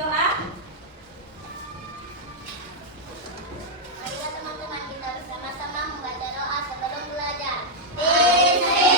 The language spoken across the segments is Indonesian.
doa. Marilah teman-teman kita bersama-sama membaca doa sebelum belajar. Marilah teman-teman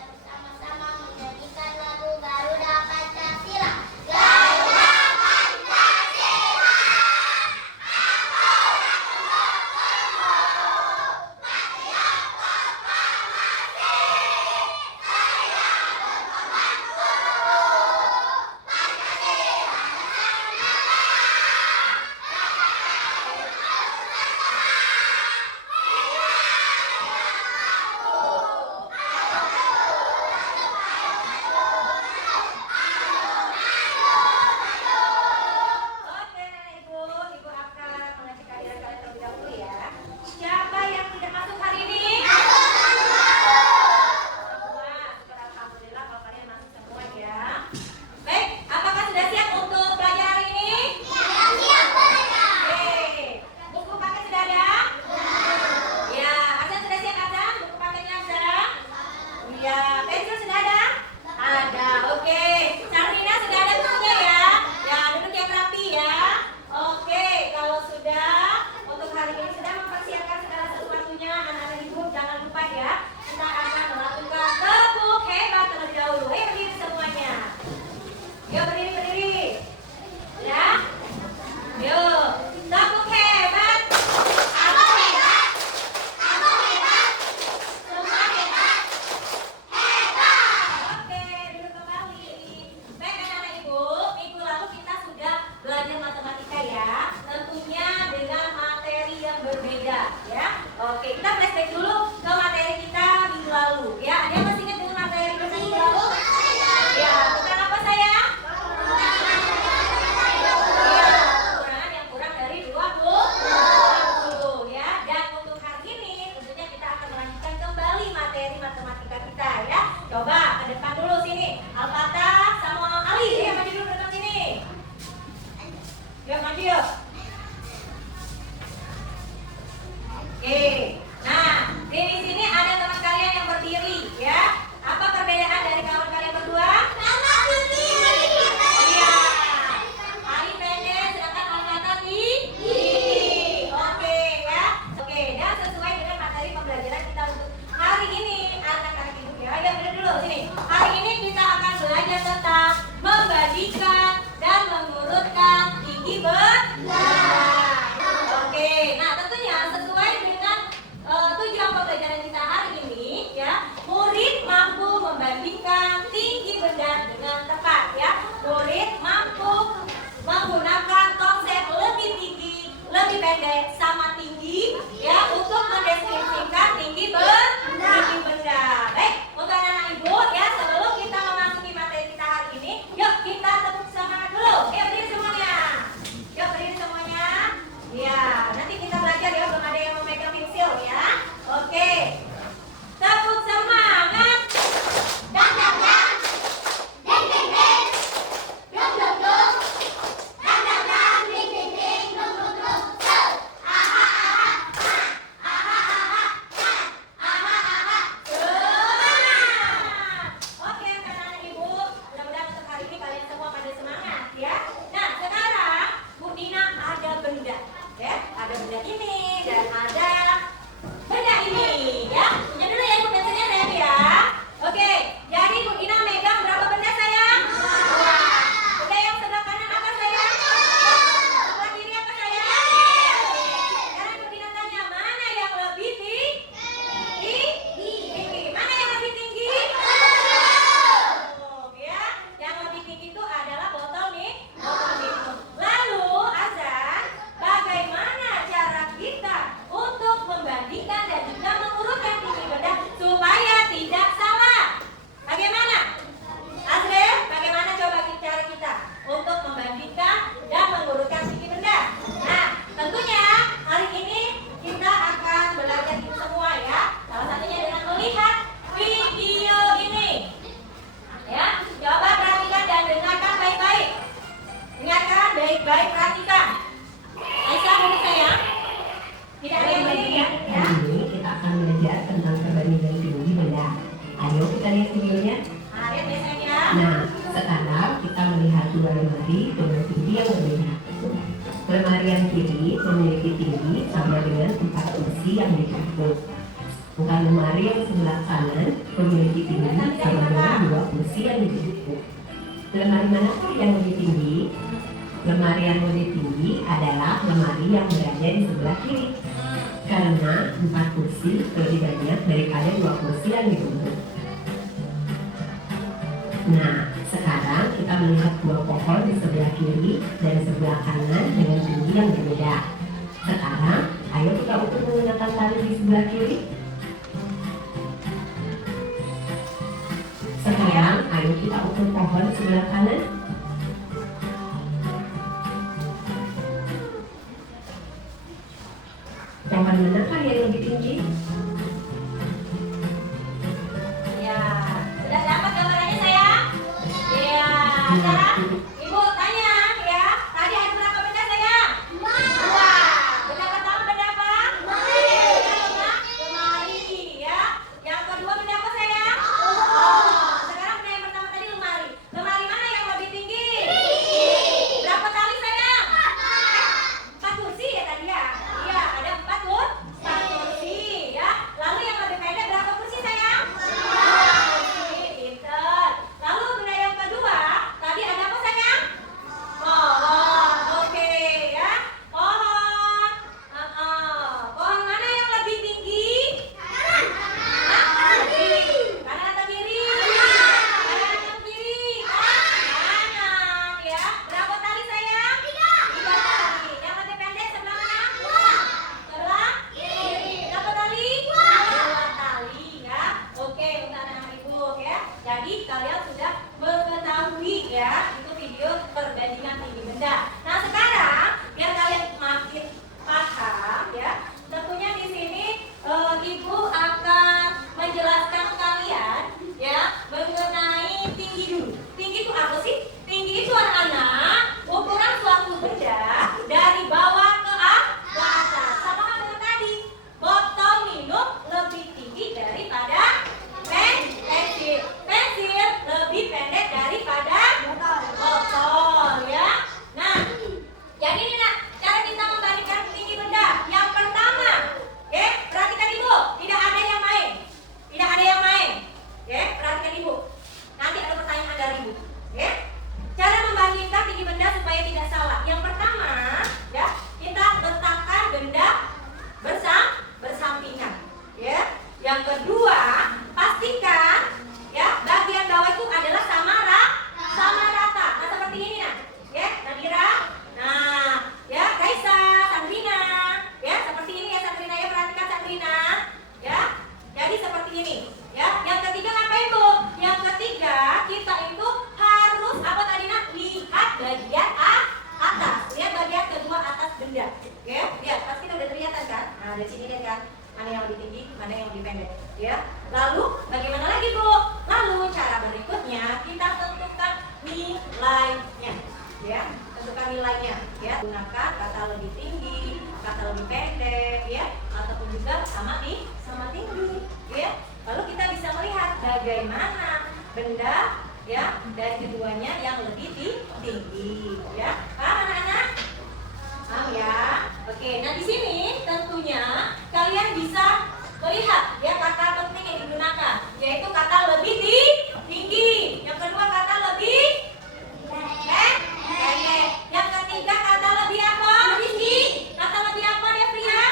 kita bersama-sama menyanyikan lagu Garuda Pancasila. Garuda Pancasila. Oke, Ibu akan mengajak kalian terlebih dahulu ya. Siapa yang tidak masuk hari ini? Semua, syukur alhamdulillah kalau kalian masuk semua ya. Baik, apakah sudah siap untuk belajar hari ini? Siap belajar. Oke, buku paket sudah ada? Ya, Azan sudah siap Azan? Buku paketnya Azan? Ya, pensil sudah ada? Ada, oke. Sarina sudah ada bukunya ya? Ya, duduk yang rapi ya. Oke, kalau sudah untuk hari ini sudah mempersiapkan segala sesuatunya, anak-anak ibu jangan lupa ya. Kita akan melakukan tepuk hebat terlebih dahulu. Ayo berdiri semuanya. Yuk berdiri. Ya. Yuk, tepuk hebat. Aku hebat. Aku hebat. Semua hebat. Oke, duduk kembali. Baik anak-anak ibu, minggu lalu kita sudah belajar matematika ya. Tentunya dengan materi yang berbeda ya. Oke, kita flashback dulu ke materi kita minggu lalu ya. Ada yang masih ingat dengan materi kita minggu lalu? Ya, tentang apa sayang? Iya, kekurangan yang kurang dari 20 ya. Dan untuk hari ini tentunya kita akan melanjutkan kembali materi matematika kita ya. Coba ke depan dulu sini. Al-Fatah sama Ali ya, maju dulu ke depan sini. Yuk maju yuk. Oke. Nah, di sini ada teman kalian yang berdiri ya. Apa perbedaan dari kawan kalian berdua? Iya. Ali pendek sedangkan Al-Fatah tinggi. Oke ya. Oke, dan sesuai dengan materi pembelajaran kita untuk hari ini anak-anak ibu ya. Ayo berdiri dulu sini. Hari ini kita akan belajar tentang membagikan dan mengurutkan tinggi benda. Oke, nah tentunya sesuai dengan tujuan pembelajaran kita hari ini ya, murid mampu membandingkan tinggi benda dengan tepat ya. Murid mampu menggunakan konsep lebih tinggi, lebih pendek, sama tinggi ya untuk mendeskripsikan tinggi benda. Baik, untuk anak-anak ibu ya, sebelum kita memasuki materi kita hari ini, yuk kita tepuk semangat dulu. Yuk berdiri semuanya. Yuk berdiri semuanya. Ya, nanti kita belajar ya, belum ada yang memegang pensil ya. Oke. Tepuk semangat. Dan dan dan. Deng deng deng. Dum dum dum. Dan dan dan. Ding ding ding. Dum dum dum. lemari dengan tinggi yang berbeda. Lemari yang kiri memiliki tinggi sama dengan 4 kursi yang ditumpuk. Sedangkan lemari yang sebelah kanan memiliki tinggi sama dengan 2 kursi yang ditumpuk. Lemari manakah yang lebih tinggi? Lemari yang lebih tinggi adalah lemari yang berada di sebelah kiri, karena 4 kursi lebih banyak daripada 2 kursi yang ditumpuk. Nah, sekarang kita melihat 2 pohon di sebelah kiri dan sebelah kanan dengan tinggi yang berbeda. Sekarang, ayo kita ukur menggunakan tali di sebelah kiri. Sekarang, ayo kita ukur pohon di sebelah kanan. Pohon manakah yang lebih tinggi? Ya, sudah dapat gambarannya sayang? Ya, sekarang Ibu tanya ya, tadi ada berapa benda sayang? 2. Benda pertama benda apa? Lemari ya. Yang kedua benda apa sayang? Sekarang benda yang pertama tadi lemari. Lemari mana yang lebih tinggi? Berapa tali sayang? 4 kursi ya tadi ya? Iya, ada 4 kursi ya. Lalu yang lebih pendek berapa kursi sayang? 2 kursi, pinter. Lalu benda yang kedua, tadi ada apa sayang? Pohon, oke ya. Pohon. Pohon mana yang lebih tinggi? Kanan. Kanan atau kiri? Kanan atau kiri? Kanan ya. Berapa tali sayang? 3 tali. Yang lebih pendek sebelah mana? Sebelah kiri. Berapa tali? 2 tali ya. Oke, untuk anak-anak ibu ya. Jadi kalian sudah mengetahui ya, itu video perbandingan tinggi benda. Nah sekarang biar kalian makin paham ya, tentunya di sini ibu akan menjelaskan kalian ya mengenai tinggi dulu. Tinggi itu apa sih? Tinggi itu anak-anak ukuran suatu benda dari bawah ke atas. Sama kan dengan tadi, botol minum lebih tinggi daripada pensil. Pensil lebih pendek daripada botol ya. Nah, jadi ini nak cara kita membandingkan tinggi benda. Yang pertama, ya perhatikan ibu, tidak ada yang main, tidak ada yang main. Ya, perhatikan ibu. Nanti ada pertanyaan dari ibu. Ya, cara membandingkan tinggi benda supaya tidak salah. Yang pertama, ya kita letakkan benda bersampingan. Ya, yang kedua pastikan ya bagian bawah itu adalah sama rata. Nah seperti ini nah, ya Nadira, nah ya Kaisa, Sandrina, ya seperti ini ya Sandrina ya, perhatikan Sandrina, ya. Jadi seperti ini, ya. Yang ketiga ngapain Bu? Yang ketiga kita itu harus apa tadi nak? Lihat bagian atas, lihat bagian kedua atas benda, ya. Lihat pasti udah kelihatan kan? Nah dari sini lihat kan, mana yang lebih tinggi, mana yang lebih pendek, ya. Lalu bagaimana lagi Bu? Lalu cara berikutnya kita tentukan nilainya, ya. Tentukan nilainya, ya. Gunakan kata lebih tinggi, kata lebih pendek, ya, ataupun juga sama tinggi, ya. Lalu kita bisa melihat bagaimana benda, ya, dari keduanya yang lebih tinggi, ya. Paham anak-anak? Paham ya? Oke, nah di sini tentunya kalian bisa melihat ya kata penting yang digunakan, yaitu kata lebih tinggi. Yang kedua kata lebih pendek. Yang ketiga kata lebih apa? Tinggi. Kata lebih apa Devria?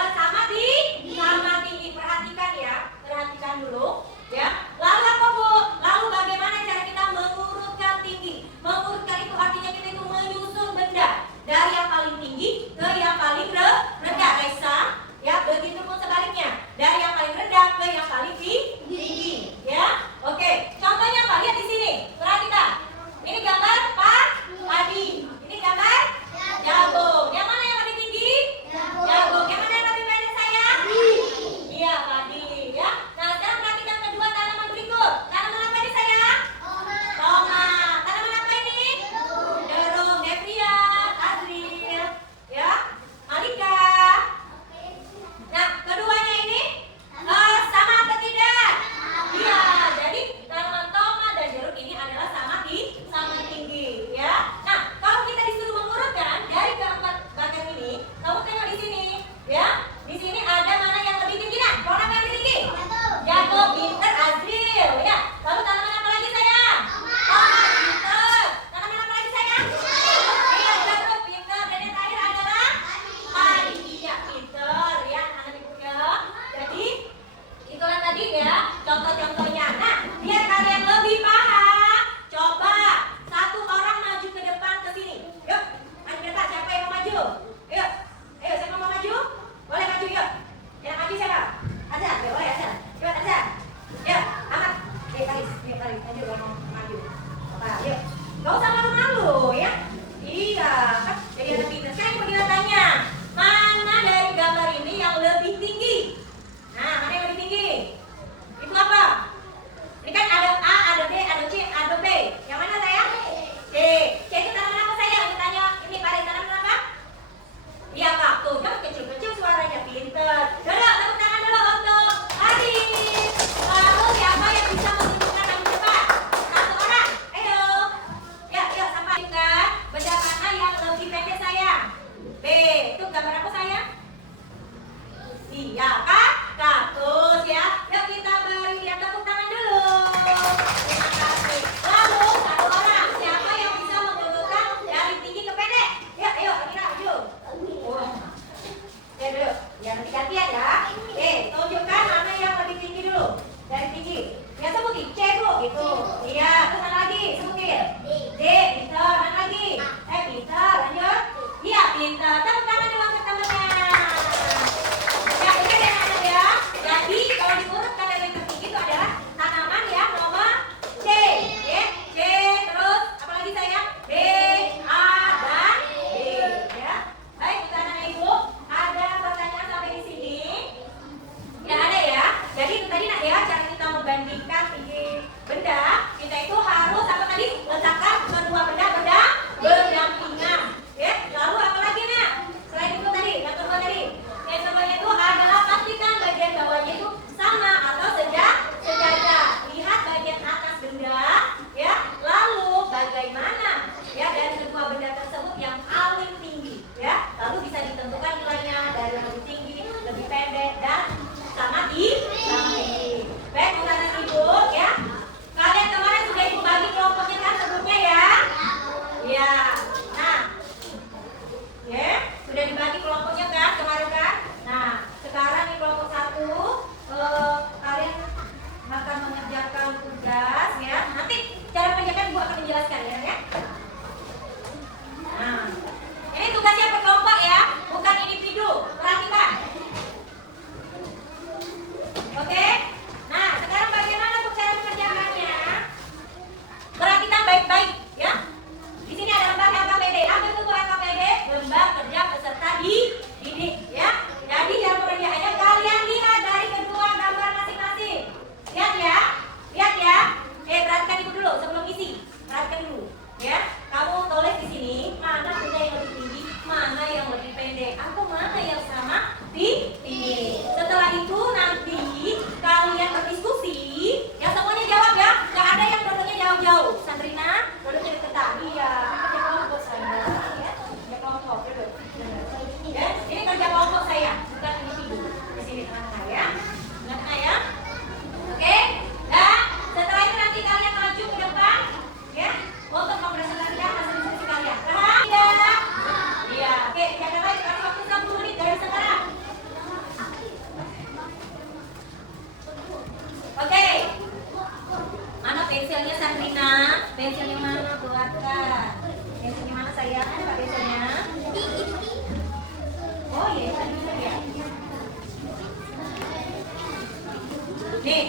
Sama tinggi. Perhatikan ya, perhatikan dulu ya. Lalu apa Bu? Lalu bagaimana cara kita mengurutkan tinggi? Mengurutkan itu artinya kita itu menyusun benda dari yang paling tinggi ke yang paling rendah, Kaisa. Ya, begitu pun sebaliknya, dari yang paling rendah ke yang paling tinggi. Ya,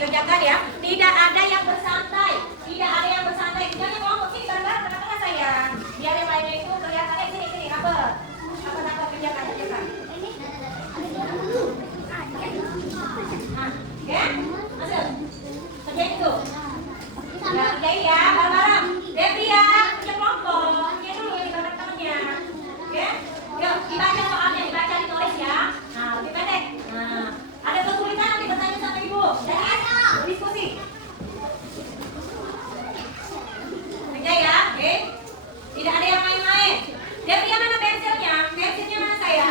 dikerjakan ya. Tidak ada yang bersantai. Tidak ada yang bersantai. Jangan kelompok sini bareng-bareng tengah-tengah sayang. Biar yang lainnya itu kelihatannya sini apa? Apa kerjakan. Ya, masuk. Kerjain itu. Ya, kerjain ya, bareng-bareng. Devi ya, kerja kelompok. Kerjain dulu ini teman-temannya. Ya, yuk dibaca soalnya, dibaca ditulis ya. Nah, lebih pendek. Nah, ada kesulitan nanti bertanya sama ibu. Dan diskusi. Kerja ya, oke. Tidak ada yang main-main. Devi yang mana pensilnya? Pensilnya mana saya?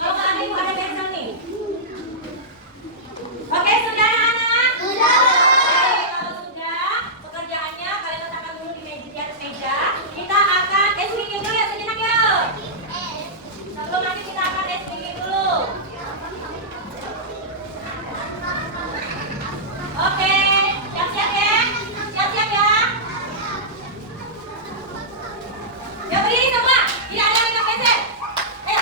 Kalau nggak ada ibu ada pensil nih. Oke, sudah anak-anak? Sudah. Oke, kalau sudah, pekerjaannya kalian letakkan dulu di atas meja. Kita akan speaking dulu ya sejenak yuk. Sebelum nanti kita akan speaking dulu. Oke, siap-siap ya? Siap-siap ya? Ya berdiri semua. Tidak ada yang pegang pensil. Ayo.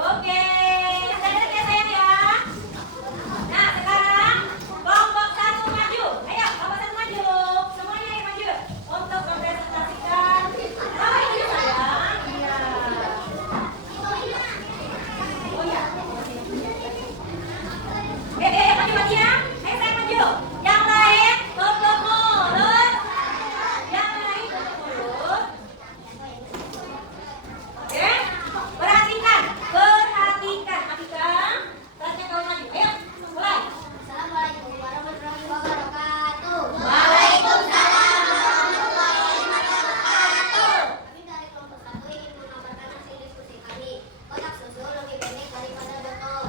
Oke, sadar ya sayang ya. Nah sekarang kelompok satu maju. Ayo kelompok satu maju. Semuanya ayo maju untuk mempresentasikan. Apa ini sayang? Iya. Oh ya. Maju ya. Ayo saya maju. Yang lain tutup mulut. Yang lain tutup mulut. Oke, perhatikan. Atika, kelasnya kamu maju. Ayo, mulai. Assalamualaikum warahmatullahi wabarakatuh. Waalaikumsalam warahmatullahi wabarakatuh. Kami dari kelompok 1 ingin mengabarkan hasil diskusi kami. Kotak susu lebih pendek daripada botol.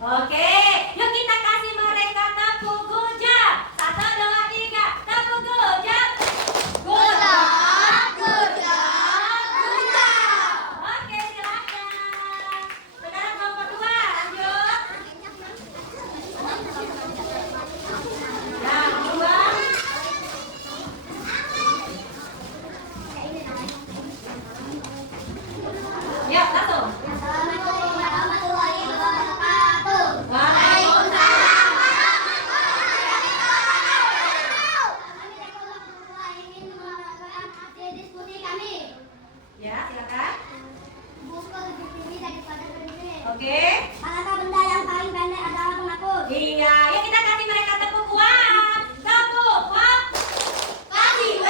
Oke, yuk kita kasih mereka tepuk gojab. 1, 2, 3, tepuk gojab. Oke, silakan. Sekarang kelompok 2, lanjut. Nah, kedua. Yuk, langsung. Assalamualaikum warahmatullahi wabarakatuh. Waalaikumsalam. Kami dari kelompok 2 ingin mengabarkan hasil diskusi kami. Ya, silakan. Buku lebih tinggi daripada pensil. Oke. Manakah benda yang paling pendek adalah pengatur? Iya, yuk kita kasih mereka tepuk kuat. Tepuk kuat. Kasih W,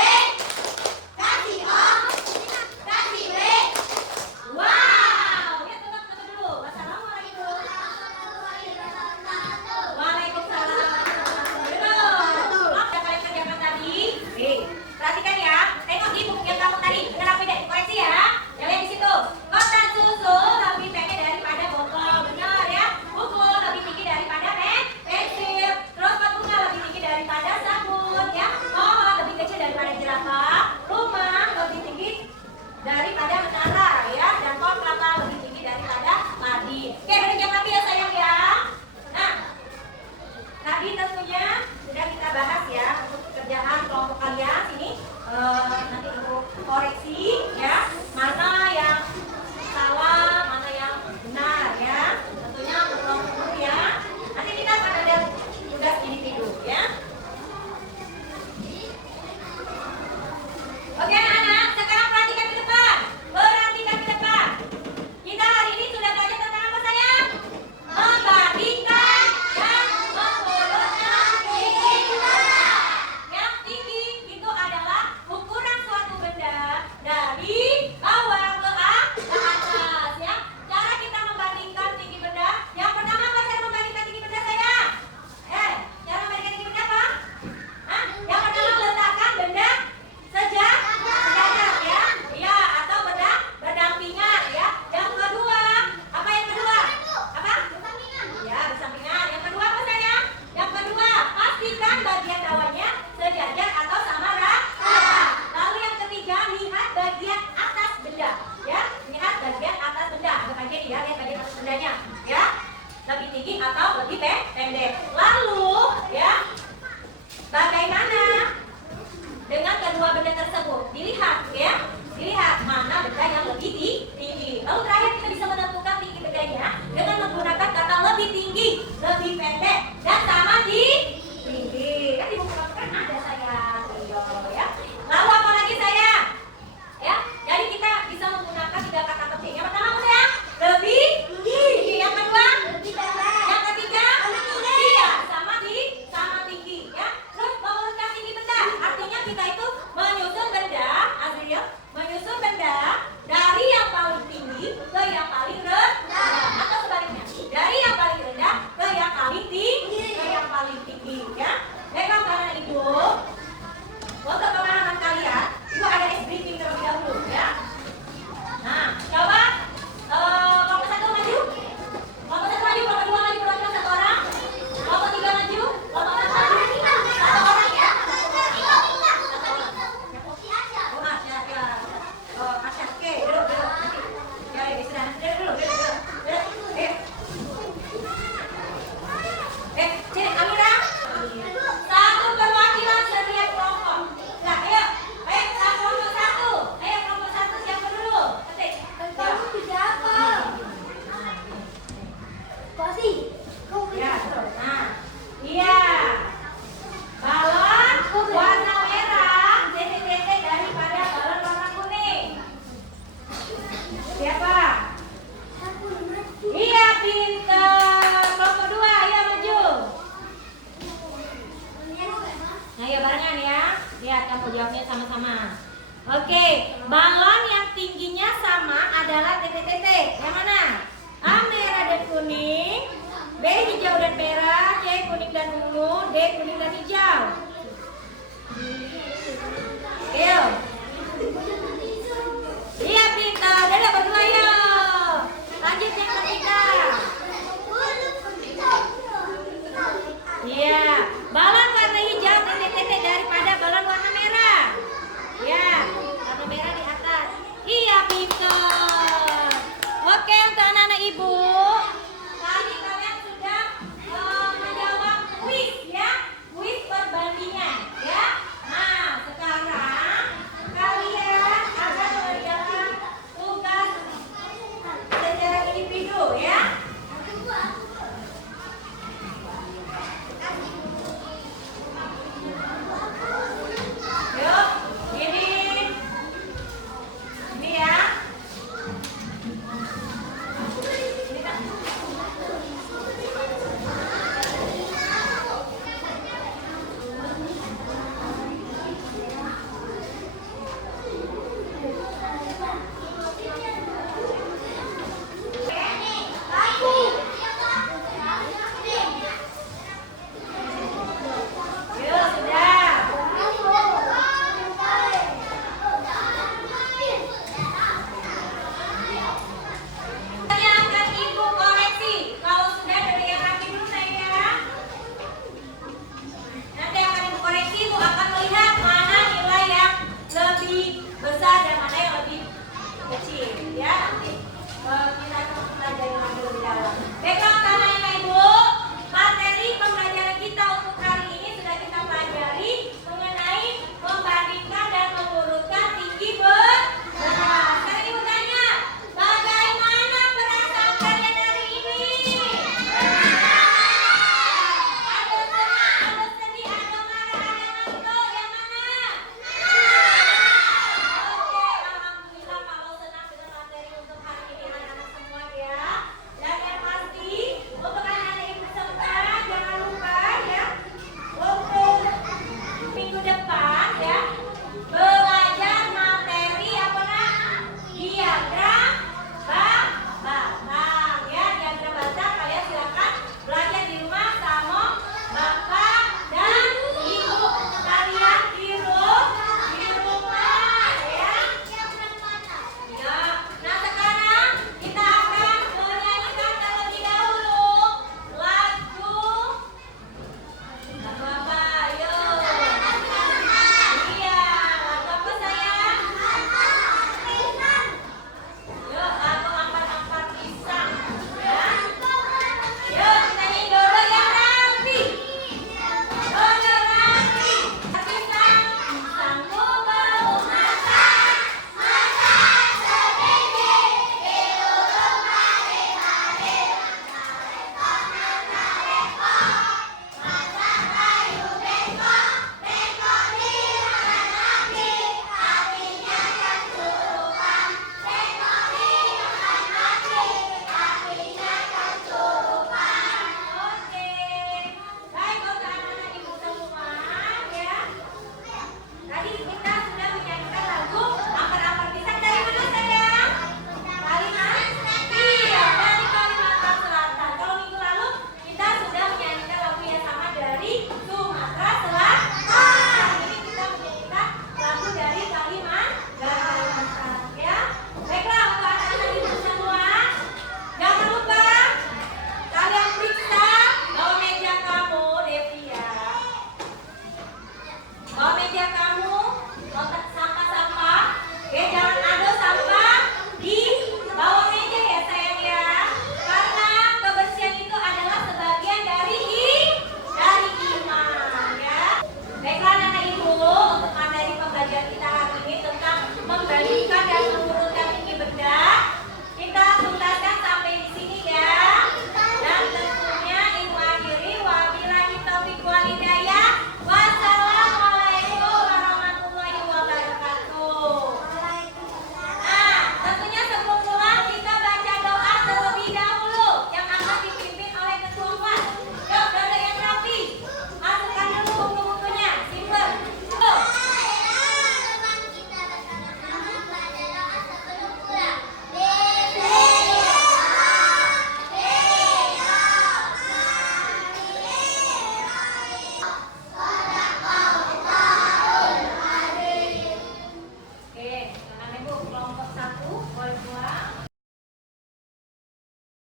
kasih O, kasih W. Wow. Ya, tepuk dulu. Assalamualaikum. Waalaikumsalam. Dulu. Apa yang kalian kerjakan tadi? Nih, perhatikan ya. Tengok di buku yang kamu tadi. Benar apa tidak? Koreksi ya. Yang lihat di situ. Kotak susu lebih pendek daripada botol. Benar ya. Buku lebih tinggi daripada pensil. Terus pot bunga lebih tinggi daripada sabun ya. Pohon lebih kecil daripada jerapah. Rumah lebih tinggi daripada menara ya. Dan pohon kelapa lebih tinggi daripada padi. Oke, berjam lagi ya sayang ya. Nah, tadi tentunya sudah kita bahas ya untuk pekerjaan kelompok kalian sini nanti untuk koreksi ya mana yang salah mana yang benar ya tentunya untuk kelompok guru ya nanti kita akan ada tugas individu ya. Oke anak-anak sekarang perhatikan ke depan. Kita hari ini sudah belajar tentang apa sayang? Membandingkan dan mengurutkan tinggi. Yang tinggi itu adalah ukuran Lihat kamu jawabnya sama-sama. Oke, balon yang tingginya sama adalah titik-titik. Yang mana? A merah dan kuning, B hijau dan merah, C kuning dan ungu, D kuning dan hijau.